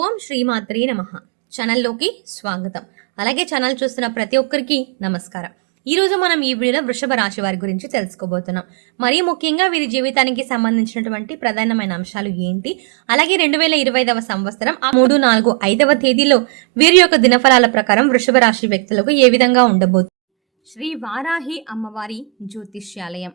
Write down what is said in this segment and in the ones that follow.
ఓం శ్రీమాత్రి నమ. ఛానల్లోకి స్వాగతం. అలాగే ఛానల్ చూస్తున్న ప్రతి ఒక్కరికి నమస్కారం. ఈరోజు మనం ఈ వీడియోలో వృషభ రాశి వారి గురించి తెలుసుకోబోతున్నాం. మరీ ముఖ్యంగా వీరి జీవితానికి సంబంధించినటువంటి ప్రధానమైన అంశాలు ఏంటి? అలాగే రెండు వేల ఇరవై ఐదవ సంవత్సరం ఆ మూడు నాలుగు ఐదవ తేదీలో వీరి యొక్క దినఫలాల ప్రకారం వృషభ రాశి వ్యక్తులకు ఏ విధంగా ఉండబోతుంది శ్రీ వారాహి అమ్మవారి జ్యోతిష్యాలయం.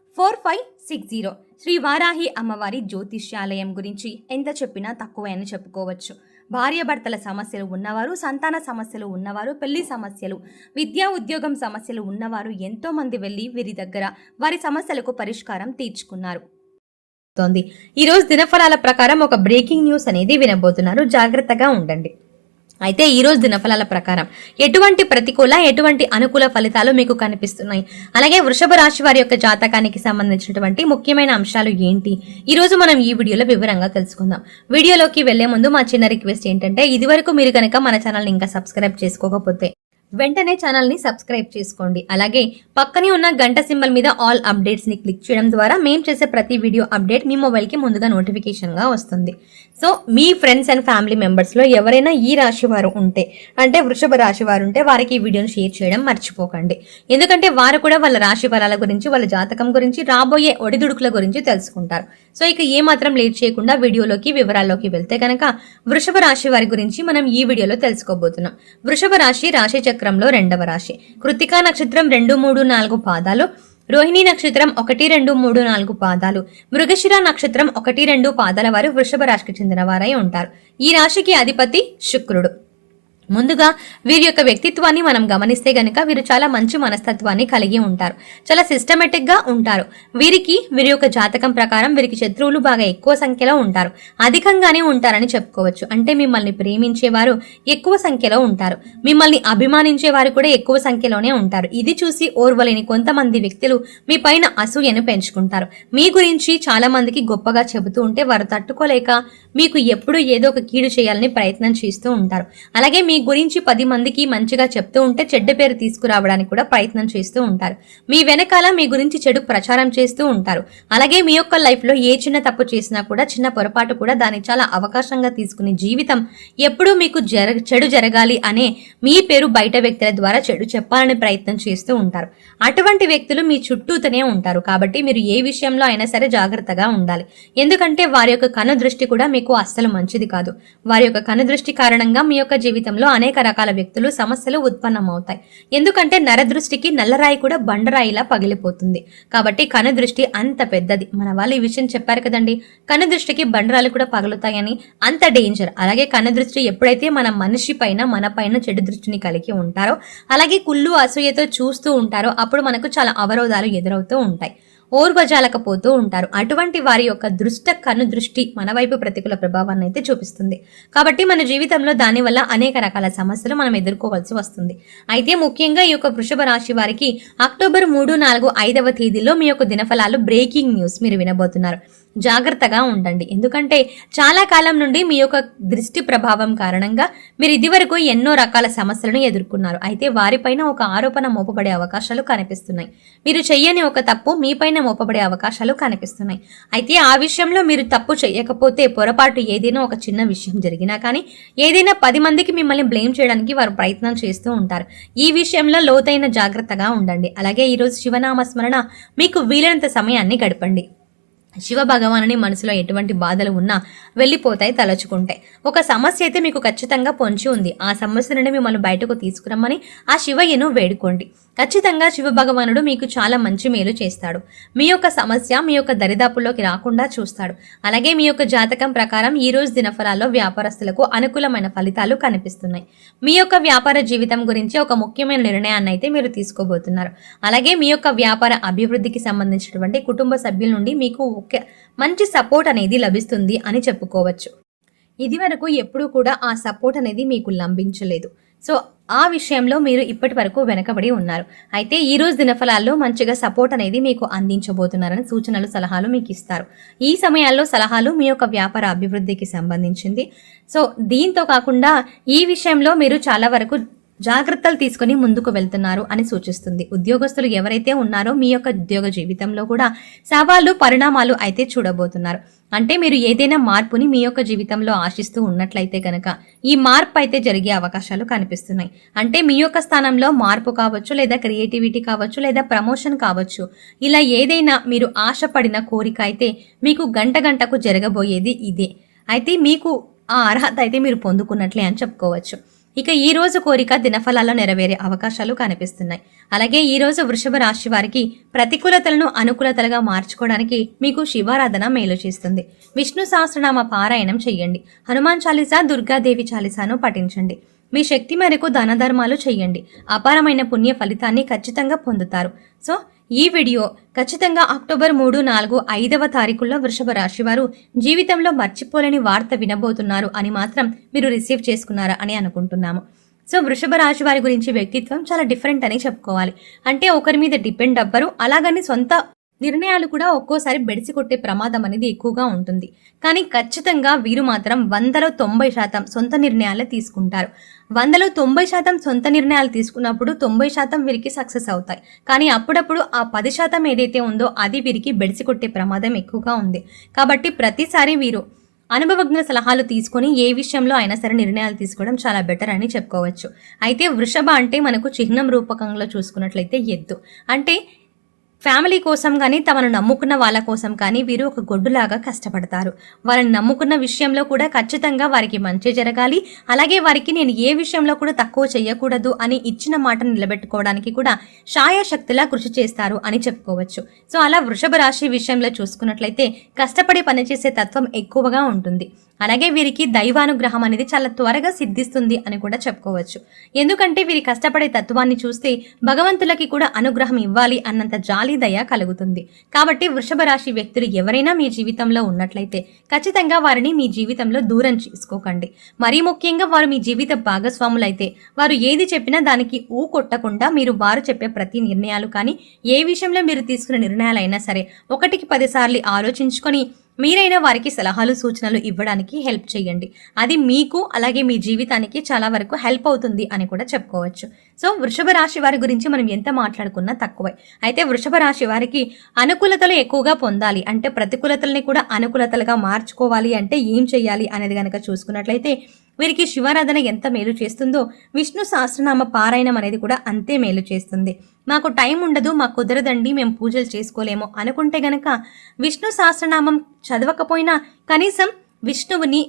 four five six zero. Shri Varahi అమ్మవారి జ్యోతిష్యాలయం గురించి ఎంత చెప్పినా తక్కువే అని చెప్పుకోవచ్చు. భార్యాభర్తల సమస్యలు ఉన్నవారు సంతాన సమస్యలు ఉన్నవారు పెళ్ళి సమస్యలు విద్యా ఉద్యోగం సమస్యలు ఉన్నవారు ఎంతోమంది వెళ్ళి వీరి దగ్గర వారి సమస్యలకు పరిష్కారం తీర్చుకున్నారు. తోంది. ఈ రోజు దినఫలాల ప్రకారం ఒక బ్రేకింగ్ న్యూస్ అనేది వినబోతున్నారు. జాగ్రత్తగా ఉండండి. అయితే ఈరోజు దినఫలాల ప్రకారం ఎటువంటి ప్రతికూల ఎటువంటి అనుకూల ఫలితాలు మీకు కనిపిస్తున్నాయి? అలాగే వృషభ రాశి వారి యొక్క జాతకానికి సంబంధించినటువంటి ముఖ్యమైన అంశాలు ఏంటి? ఈరోజు మనం ఈ వీడియోలో వివరంగా తెలుసుకుందాం. వీడియోలోకి వెళ్ళే ముందు మా చిన్న రిక్వెస్ట్ ఏంటంటే ఇదివరకు మీరు కనుక మన ఛానల్ని ఇంకా సబ్స్క్రైబ్ చేసుకోకపోతే వెంటనే ఛానల్ని సబ్స్క్రైబ్ చేసుకోండి. అలాగే పక్కనే ఉన్న గంట సింబల్ మీద ఆల్ అప్డేట్స్ని క్లిక్ చేయడం ద్వారా మేము చేసే ప్రతి వీడియో అప్డేట్ మీ మొబైల్కి ముందుగా నోటిఫికేషన్గా వస్తుంది. సో మీ ఫ్రెండ్స్ అండ్ ఫ్యామిలీ మెంబర్స్లో ఎవరైనా ఈ రాశి వారు ఉంటే అంటే వృషభ రాశి వారు ఉంటే వారికి ఈ వీడియోని షేర్ చేయడం మర్చిపోకండి. ఎందుకంటే వారు కూడా వాళ్ళ రాశి ఫలాల గురించి వాళ్ళ జాతకం గురించి రాబోయే ఒడిదుడుకుల గురించి తెలుసుకుంటారు. సో ఇక ఏ మాత్రం లేట్ చేయకుండా వీడియోలోకి వివరాల్లోకి వెళ్తే కనుక వృషభ రాశి వారి గురించి మనం ఈ వీడియోలో తెలుసుకోబోతున్నాం. వృషభ రాశి రాశి చక్రంలో రెండవ రాశి. కృతికా నక్షత్రం రెండు మూడు నాలుగు పాదాలు. రోహిణి నక్షత్రం ఒకటి రెండు మూడు నాలుగు పాదాలు. మృగశిర నక్షత్రం ఒకటి రెండు పాదాల వారు వృషభ రాశికి చెందిన వారై ఉంటారు. ఈ రాశికి అధిపతి శుక్రుడు. ముందుగా వీరి యొక్క వ్యక్తిత్వాన్ని మనం గమనిస్తే గనుక వీరు చాలా మంచి మనస్తత్వాన్ని కలిగి ఉంటారు. చాలా సిస్టమేటిక్గా ఉంటారు. వీరికి వీరి యొక్క జాతకం ప్రకారం వీరికి శత్రువులు బాగా ఎక్కువ సంఖ్యలో ఉంటారు. అధికంగానే ఉంటారని చెప్పుకోవచ్చు. అంటే మిమ్మల్ని ప్రేమించేవారు ఎక్కువ సంఖ్యలో ఉంటారు. మిమ్మల్ని అభిమానించే వారు కూడా ఎక్కువ సంఖ్యలోనే ఉంటారు. ఇది చూసి ఓర్వలేని కొంతమంది వ్యక్తులు మీ పైన అసూయను పెంచుకుంటారు. మీ గురించి చాలా మందికి గొప్పగా చెబుతూ ఉంటే వారు తట్టుకోలేక మీకు ఎప్పుడు ఏదో ఒక కీడు చేయాలని ప్రయత్నం చేస్తూ ఉంటారు. అలాగే మీ గురించి పది మందికి మంచిగా చెప్తూ ఉంటే చెడ్డ పేరు తీసుకురావడానికి కూడా ప్రయత్నం చేస్తూ ఉంటారు. మీ వెనకాల మీ గురించి చెడు ప్రచారం చేస్తూ ఉంటారు. అలాగే మీ యొక్క లైఫ్లో ఏ చిన్న తప్పు చేసినా కూడా చిన్న పొరపాటు కూడా దాన్ని చాలా అవకాశంగా తీసుకునే జీవితం ఎప్పుడూ మీకు జర చెడు జరగాలి అనే మీ పేరు బయట వ్యక్తుల ద్వారా చెడు చెప్పాలని ప్రయత్నం చేస్తూ ఉంటారు. అటువంటి వ్యక్తులు మీ చుట్టూతోనే ఉంటారు. కాబట్టి మీరు ఏ విషయంలో అయినా సరే జాగ్రత్తగా ఉండాలి. ఎందుకంటే వారి యొక్క కను దృష్టి కూడా మీకు అస్సలు మంచిది కాదు. వారి యొక్క కను దృష్టి కారణంగా మీ యొక్క జీవితంలో అనేక రకాల వ్యక్తులు సమస్యలు ఉత్పన్నమవుతాయి. ఎందుకంటే నరదృష్టికి నల్లరాయి కూడా బండరాయిలా పగిలిపోతుంది. కాబట్టి కను దృష్టి అంత పెద్దది. మన వాళ్ళు ఈ విషయం చెప్పారు కదండి. కను దృష్టికి బండరాలు కూడా పగులుతాయని అంత డేంజర్ అలాగే కను దృష్టి ఎప్పుడైతే మన మనిషి పైన మన పైన చెడు దృష్టిని కలిగి ఉంటారో అలాగే కుళ్ళు అసూయతో చూస్తూ ఉంటారో అప్పుడు మనకు చాలా అవరోధాలు ఎదురవుతూ ఉంటాయి. ఓర్వజాలకపోతూ ఉంటారు. అటువంటి వారి యొక్క దృష్ట కను దృష్టి మన వైపు ప్రతికూల ప్రభావాన్ని అయితే చూపిస్తుంది. కాబట్టి మన జీవితంలో దానివల్ల అనేక రకాల సమస్యలు మనం ఎదుర్కోవాల్సి వస్తుంది. అయితే ముఖ్యంగా ఈ యొక్క వృషభ రాశి వారికి అక్టోబర్ మూడు నాలుగు ఐదవ తేదీలో మీ యొక్క దినఫలాలు బ్రేకింగ్ న్యూస్ మీరు వినబోతున్నారు. జాగ్రత్తగా ఉండండి. ఎందుకంటే చాలా కాలం నుండి మీ యొక్క దృష్టి ప్రభావం కారణంగా మీరు ఇదివరకు ఎన్నో రకాల సమస్యలను ఎదుర్కొన్నారు. అయితే వారిపైన ఒక ఆరోపణ మోపబడే అవకాశాలు కనిపిస్తున్నాయి. మీరు చెయ్యని ఒక తప్పు మీపైన మోపబడే అవకాశాలు కనిపిస్తున్నాయి. అయితే ఆ విషయంలో మీరు తప్పు చేయకపోతే పొరపాటు ఏదైనా ఒక చిన్న విషయం జరిగినా కానీ ఏదైనా పది మందికి మిమ్మల్ని బ్లేమ్ చేయడానికి వారు ప్రయత్నం చేస్తూ ఉంటారు. ఈ విషయంలో లోతైన జాగ్రత్తగా ఉండండి. అలాగే ఈరోజు శివనామ స్మరణ మీకు వీలైనంత సమయాన్ని గడపండి. శివ భగవానుని మనసులో ఎటువంటి బాధలు ఉన్నా వెళ్ళిపోతాయి తలచుకుంటాయి. ఒక సమస్య అయితే మీకు ఖచ్చితంగా పొంచి ఉంది. ఆ సమస్య నుండి మిమ్మల్ని బయటకు తీసుకురమ్మని ఆ శివయ్యను వేడుకోండి. ఖచ్చితంగా శివ భగవానుడు మీకు చాలా మంచి మేలు చేస్తాడు. మీ యొక్క సమస్య మీ యొక్క దరిదాపుల్లోకి రాకుండా చూస్తాడు. అలాగే మీ యొక్క జాతకం ప్రకారం ఈ రోజు దినఫలాల్లో వ్యాపారస్తులకు అనుకూలమైన ఫలితాలు కనిపిస్తున్నాయి. మీ యొక్క వ్యాపార జీవితం గురించి ఒక ముఖ్యమైన నిర్ణయాన్ని అయితే మీరు తీసుకోబోతున్నారు. అలాగే మీ యొక్క వ్యాపార అభివృద్ధికి సంబంధించినటువంటి కుటుంబ సభ్యుల నుండి మీకు ఒక మంచి సపోర్ట్ అనేది లభిస్తుంది అని చెప్పుకోవచ్చు. ఇది వరకు ఎప్పుడూ కూడా ఆ సపోర్ట్ అనేది మీకు లంబించలేదు సో ఆ విషయంలో మీరు ఇప్పటి వరకు వెనకబడి ఉన్నారు. అయితే ఈ రోజు దినఫలాల్లో మంచిగా సపోర్ట్ అనేది మీకు అందించబోతున్నారని సూచనలు సలహాలు మీకు ఇస్తారు. ఈ సమయాల్లో సలహాలు మీ యొక్క వ్యాపార అభివృద్ధికి సంబంధించింది. సో దీంతో కాకుండా ఈ విషయంలో మీరు చాలా వరకు జాగ్రత్తలు తీసుకొని ముందుకు వెళ్తున్నారు అని సూచిస్తుంది. ఉద్యోగస్తులు ఎవరైతే ఉన్నారో మీ యొక్క ఉద్యోగ జీవితంలో కూడా సవాళ్ళు పరిణామాలు అయితే చూడబోతున్నారు. అంటే మీరు ఏదైనా మార్పుని మీ యొక్క జీవితంలో ఆశిస్తూ ఉన్నట్లయితే కనుక ఈ మార్పు అయితే జరిగే అవకాశాలు కనిపిస్తున్నాయి. అంటే మీ యొక్క స్థానంలో మార్పు కావచ్చు లేదా క్రియేటివిటీ కావచ్చు లేదా ప్రమోషన్ కావచ్చు. ఇలా ఏదైనా మీరు ఆశపడిన కోరిక అయితే మీకు గంట గంటకు జరగబోయేది ఇదే. అయితే మీకు ఆ అర్హత అయితే మీరు పొందుకున్నట్లే అని చెప్పుకోవచ్చు. ఇక ఈ రోజు కోరిక దినఫలాల్లో నెరవేరే అవకాశాలు కనిపిస్తున్నాయి. అలాగే ఈ రోజు వృషభ రాశి వారికి ప్రతికూలతలను అనుకూలతలుగా మార్చుకోవడానికి మీకు శివారాధన మేలు చేస్తుంది. విష్ణు సహస్రనామ పారాయణం చేయండి. హనుమాన్ చాలీసా దుర్గాదేవి చాలీసాను పఠించండి. మీ శక్తి మేరకు దాన ధర్మాలు చేయండి. అపారమైన పుణ్య ఫలితాన్ని ఖచ్చితంగా పొందుతారు. సో ఈ వీడియో ఖచ్చితంగా అక్టోబర్ మూడు నాలుగు ఐదవ తారీఖుల్లో వృషభ రాశి వారు జీవితంలో మర్చిపోలేని వార్త వినబోతున్నారు అని మాత్రం మీరు రిసీవ్ చేసుకున్నారా అని అనుకుంటున్నాము. సో వృషభ రాశి వారి గురించి వ్యక్తిత్వం చాలా డిఫరెంట్ అని చెప్పుకోవాలి. అంటే ఒకరి మీద డిపెండ్ అవ్వరు. అలాగని సొంత నిర్ణయాలు కూడా ఒక్కోసారి బెడిసి కొట్టే ప్రమాదం అనేది ఎక్కువగా ఉంటుంది. కానీ ఖచ్చితంగా వీరు మాత్రం వందలో తొంభై శాతం సొంత నిర్ణయాలే తీసుకుంటారు. వందలో తొంభై శాతం సొంత నిర్ణయాలు తీసుకున్నప్పుడు తొంభై శాతం వీరికి సక్సెస్ అవుతాయి. కానీ అప్పుడప్పుడు ఆ పది శాతం ఏదైతే ఉందో అది వీరికి బెడిసి కొట్టే ప్రమాదం ఎక్కువగా ఉంది. కాబట్టి ప్రతిసారి వీరు అనుభవజ్ఞ సలహాలు తీసుకొని ఏ విషయంలో అయినా సరే నిర్ణయాలు తీసుకోవడం చాలా బెటర్ అని చెప్పుకోవచ్చు. అయితే వృషభ అంటే మనకు చిహ్నం రూపకంలో చూసుకున్నట్లయితే ఎద్దు. అంటే ఫ్యామిలీ కోసం కానీ తమను నమ్ముకున్న వాళ్ళ కోసం కానీ వీరు ఒక గొడ్డులాగా కష్టపడతారు. వాళ్ళని నమ్ముకున్న విషయంలో కూడా ఖచ్చితంగా వారికి మంచి జరగాలి. అలాగే వారికి నేను ఏ విషయంలో కూడా తక్కువ చేయకూడదు అని ఇచ్చిన మాటను నిలబెట్టుకోవడానికి కూడా శాయశక్తిలా కృషి చేస్తారు అని చెప్పుకోవచ్చు. సో అలా వృషభ రాశి విషయంలో చూసుకున్నట్లయితే కష్టపడి పనిచేసే తత్వం ఎక్కువగా ఉంటుంది. అలాగే వీరికి దైవానుగ్రహం అనేది చాలా త్వరగా సిద్ధిస్తుంది అని కూడా చెప్పుకోవచ్చు. ఎందుకంటే వీరి కష్టపడే తత్వాన్ని చూస్తే భగవంతులకి కూడా అనుగ్రహం ఇవ్వాలి అన్నంత జాలి దయ కలుగుతుంది. కాబట్టి వృషభ రాశి వ్యక్తులు ఎవరైనా మీ జీవితంలో ఉన్నట్లయితే ఖచ్చితంగా వారిని మీ జీవితంలో దూరం చేసుకోకండి. మరీ ముఖ్యంగా వారు మీ జీవిత భాగస్వాములైతే వారు ఏది చెప్పినా దానికి ఊ కొట్టకుండా మీరు వారు చెప్పే ప్రతి నిర్ణయాలు కానీ ఏ విషయంలో మీరు తీసుకున్న నిర్ణయాలైనా సరే ఒకటికి పదిసార్లు ఆలోచించుకొని మీరైనా వారికి సలహాలు సూచనలు ఇవ్వడానికి హెల్ప్ చేయండి. అది మీకు అలాగే మీ జీవితానికి చాలా వరకు హెల్ప్ అవుతుంది అని కూడా చెప్పుకోవచ్చు. సో వృషభ రాశి వారి గురించి మనం ఎంత మాట్లాడుకున్నా తక్కువే. అయితే వృషభ రాశి వారికి అనుకూలతలు ఎక్కువగా పొందాలి. అంటే ప్రతికూలతల్ని కూడా అనుకూలతలుగా మార్చుకోవాలి అంటే ఏం చేయాలి అనేది కనుక చూసుకున్నట్లయితే వీరికి శివారాధన ఎంత మేలు చేస్తుందో విష్ణు సహస్రనామ పారాయణం అనేది కూడా అంతే మేలు చేస్తుంది. మాకు టైం ఉండదు మాకు కుదరదండి మేము పూజలు చేసుకోలేము అనుకుంటే గనక విష్ణు సహస్రనామం చదవకపోయినా కనీసం విష్ణువుని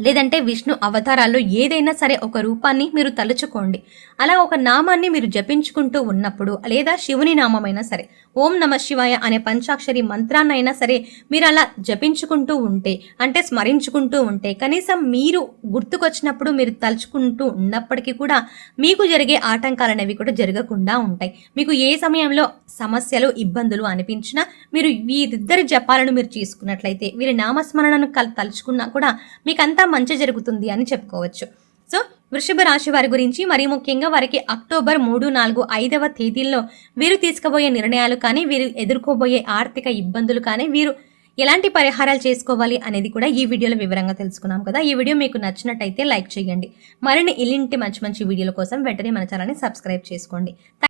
లేదంటే విష్ణు అవతారాల్లో ఏదైనా సరే ఒక రూపాన్ని మీరు తలుచుకోండి. అలా ఒక నామాన్ని మీరు జపించుకుంటూ ఉన్నప్పుడు లేదా శివుని నామమైనా సరే ఓం నమ శివాయ అనే పంచాక్షరి మంత్రాన్నైనా సరే మీరు అలా జపించుకుంటూ ఉంటే అంటే స్మరించుకుంటూ ఉంటే కనీసం మీరు గుర్తుకొచ్చినప్పుడు మీరు తలుచుకుంటూ ఉన్నప్పటికీ కూడా మీకు జరిగే ఆటంకాలు అనేవి కూడా జరగకుండా ఉంటాయి. మీకు ఏ సమయంలో సమస్యలు ఇబ్బందులు అనిపించినా మీరు వీరిద్దరి జపాలను మీరు చేసుకున్నట్లయితే వీరి నామస్మరణను కల్ తలుచుకున్నా కూడా మీకు అంతా మంచి జరుగుతుంది అని చెప్పుకోవచ్చు. సో వృషభ రాశి వారి గురించి మరీ ముఖ్యంగా వారికి అక్టోబర్ మూడు నాలుగు ఐదవ తేదీల్లో వీరు తీసుకుపోయే నిర్ణయాలు కానీ వీరు ఎదుర్కోబోయే ఆర్థిక ఇబ్బందులు కానీ వీరు ఎలాంటి పరిహారాలు చేసుకోవాలి అనేది కూడా ఈ వీడియోలో వివరంగా తెలుసుకున్నాం కదా. ఈ వీడియో మీకు నచ్చినట్టయితే లైక్ చేయండి. మరిన్ని ఇల్లింటి మంచి మంచి వీడియోల కోసం వెంటనే మన ఛానల్ని సబ్స్క్రైబ్ చేసుకోండి.